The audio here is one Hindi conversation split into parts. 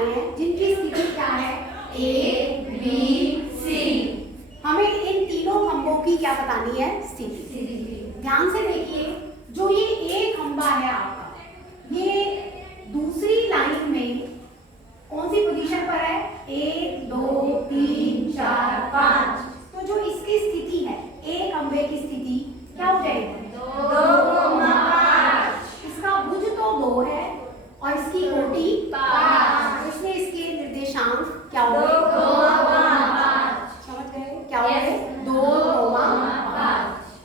आए हैं जिनकी स्थिति क्या है, ए बी सी। हमें इन तीनों खंभों की क्या बतानी है, स्थिति। ध्यान से देखिए, जो ये ए खंभा है आपका, ये दूसरी लाइन में कौन सी पोजीशन पर है, 1 2 3 4 5। तो जो इसकी स्थिति है, ए खंभे की स्थिति क्या हो जाएगी, 2,5। इसका भुज तो 2 है और इसकी कोटि 5, इसलिए इसके निर्देशांक क्या हो गए, 2,5। समझ गए क्या हो गए, 2,5।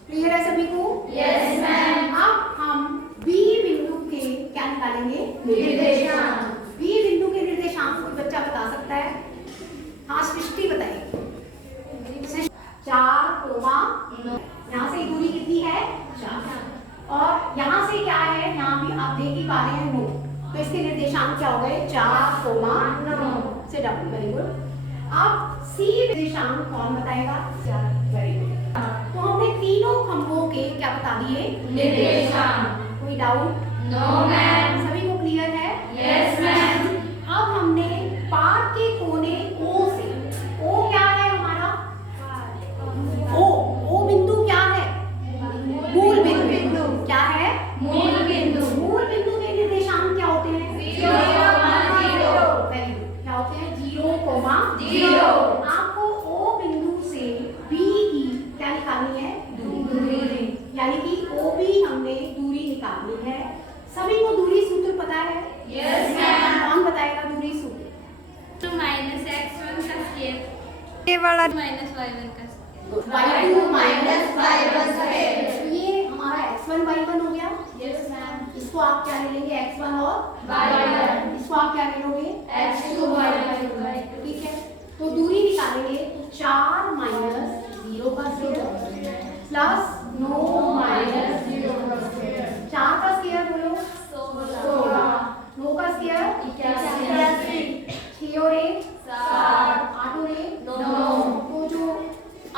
क्लियर है सभी को? Yes ma'am. अब हम बी बिंदु के क्या निकालेंगे, निर्देशांक। बी बिंदु के निर्देशांक कोई बच्चा बता सकता है? हाँ, सृष्टि बताइए। 4,9। यहाँ से दूरी कितनी है, 4। और यहाँ से क्या है, यहाँ भी आप देख ही पा रहे हैं 9, तो इसके निर्देशांक क्या हो गए, 4,9 से डबल। Very good. अब सी निर्देशांक कौन बताएगा, वेरी गुड। तो हमने तीनों खंभों के क्या बता दिए, निर्देशांक। कोई डाउट? No ma'am. सभी को क्लियर है? Yes ma'am. अब हमने पाद के कोने ओ से, ओ क्या है हमारा, ओ बिंदु क्या है, मूल बिंदु। क्या है, मूल बिंदु। मूल बिंदु के निर्देशांक क्या होते हैं, 0,0। Very good. क्या होते हैं, 0,0। आपको ओ बिंदु से बी की क्या निकालनी है, दूरी। यानी कि ओ बी हमने दूरी निकालनी है। सभी को दूरी सूत्र पता है? Yes ma'am. कौन बताएगा दूरी सूत्र? तो -x1 का स्क्वायर, ये वाला -y1 का स्क्वायर, y2 - y1 स्क्वायर। ये हमारा x1 y1 हो गया। Yes ma'am. इसको आप क्या ले लेंगे, x1 और y1। इसको आप क्या ले लोगे, x2 y2। ठीक है। तो दूरी निकालेंगे तो 4 - 0 का स्क्वायर प्लस 9 - 0 का स्क्वायर। 4 का स्क्वायर बोलो 16, 9 का स्क्वायर 81, 6 और 1 7, 8 और 1 9। तो जो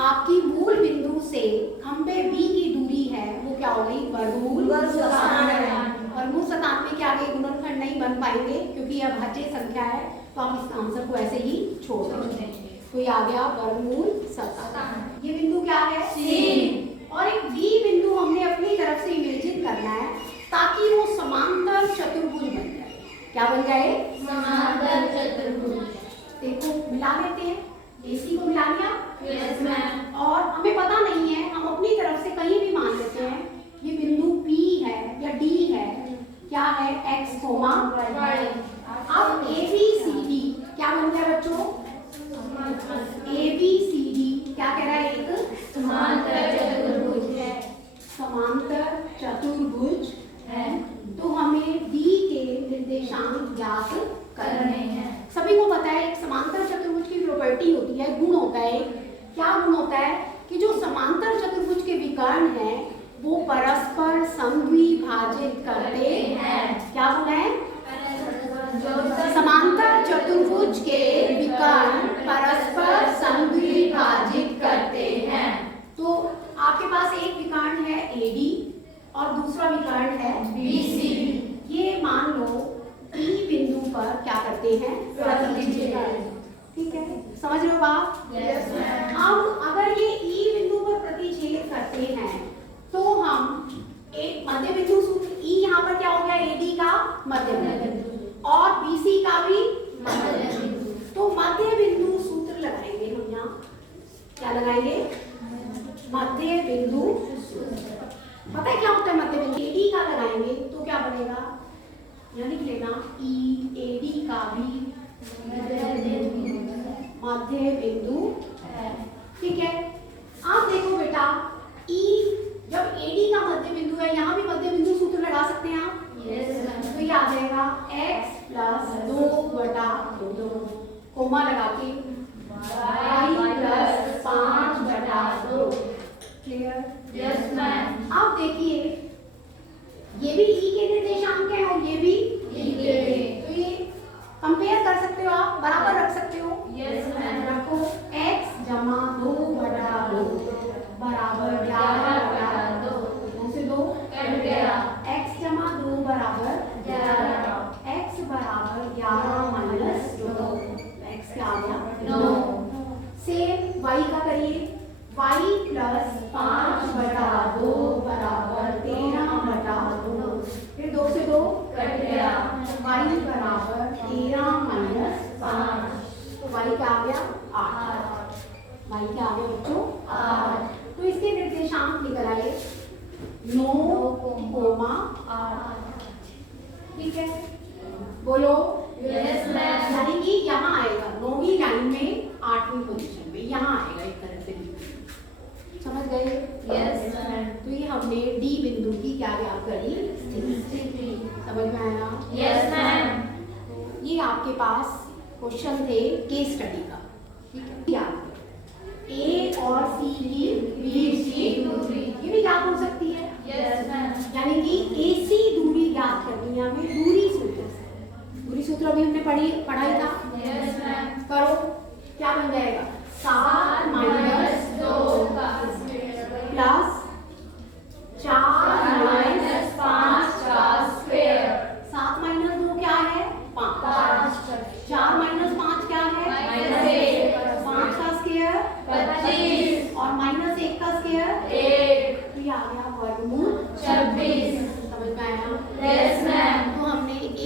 आपकी मूल बिंदु से खंभे बी की दूरी है वो क्या हो गई, वर्गमूल 97। वर्गमूल 97 के आगे गुणनखंड नहीं बन पाएंगे क्योंकि यह भाज्य संख्या है, तो आप इस आंसर को ऐसे ही छोड़ देंगे। तो ये आ गया वर्गमूल 97। ये बिंदु क्या है, सी। और एक डी बिंदु हमने अपनी तरफ से इमेजिन करना है ताकि वो समांतर चतुर्भुज बन जाए। क्या बन जाए, समांतर चतुर्भुज। देखो मिला लेते हैं, एसी को मिला लिया। Yes ma'am. और हमें पता नहीं है, हम अपनी तरफ से कहीं भी मान लेते हैं ये बिंदु P है या D है, क्या है, x, y। अब ABCD क्या बन गया बच्चों, ABCD क्या कह रहा है, एक समांतर चतुर्भुज है। समांतर चतुर्भुज है। तो हमें D के निर्देशांक ज्ञात करने हैं। सभी को पता है एक समांतर चतुर्भुज की प्रॉपर्टी होती है, गुण होता है। क्या गुण होता है कि जो समांतर चतुर्भुज के विकर्ण हैं वो परस्पर समद्विभाजित करते हैं। क्या गुण है, समांतर चतुर्भुज के विकर्ण परस्पर समद्विभाजित करते हैं। तो आपके पास एक विकर्ण है AD और दूसरा विकर्ण है BC। ये मान लो E बिंदु पर क्या करते हैं, प्रतिच्छेद। ठीक है, समझ रहे हो बात? Yes ma'am. अब अगर ये E बिंदु पर प्रतिच्छेद करते हैं तो हम एक मध्य बिंदु सूत्र, E यहाँ पर क्या हो गया, AD का मध्य बिंदु और BC का भी मध्य बिंदु। तो मध्य बिंदु सूत्र लगाएंगे हम यहाँ। क्या लगाएंगे, मध्य बिंदु सूत्र। पता है क्या होता है मध्य बिंदु, AD का लगाएंगे तो क्या बनेगा, यहाँ लिख लेना AD का भी मध्य बिंदु है। ठीक है। आप देखो बेटा, E जब AD का मध्य बिंदु है, यहाँ भी मध्य बिंदु सूत्र लगा सकते हैं आप। यस। तो ये आ जाएगा x + 2/2, कोमा लगा के y + 5/2। क्लियर? Yes ma'am. अब देखिए ये भी E के निर्देशांक है और ये भी E के। तो ये कंपेयर कर सकते हो आप, बराबर रख सकते हो। Yes ma'am. रखो x + 2/2 बराबर 11/2, 2 से 2 कट गया। x = 2 बराबर 11, x बराबर 11 - y बराबर 13 माइनस 5, तो y क्या आ गया 8, y क्या आ गया बच्चों 8। तो इसके निर्देशांक निकल आए 9,8। ठीक है, बोलो Yes, ma'am. यानी कि यहाँ आएगा 9वीं लाइन में 8वीं पोजीशन में यहाँ आएगा एक तरह से, समझ गए? Yes, ma'am. तो ये हमने डी बिंदु की क्या ज्ञात करी, स्थिति। समझ में आया ना? Yes, ma'am. ये आपके पास क्वेश्चन थे केस स्टडी का, ठीक है? याद करो ए और सी की बीच की दूरी, ये भी याद हो सकती है। Yes, ma'am. यानी कि AC दूरी ज्ञात करनी है हमें दूरी सूत्र से। दूरी सूत्र अभी हमने पढ़ाई था। Yes, ma'am. करो, क्या बन जाएगा 7 माइनस 2 का प्लस 4 माइनस 5 का स्क्वायर 7 माइनस 2 क्या है 5, 4 माइनस 5 क्या है -1, 5 का स्क्वायर 25 और -1 का स्क्वायर 1 तो ये आ गया वर्गमूल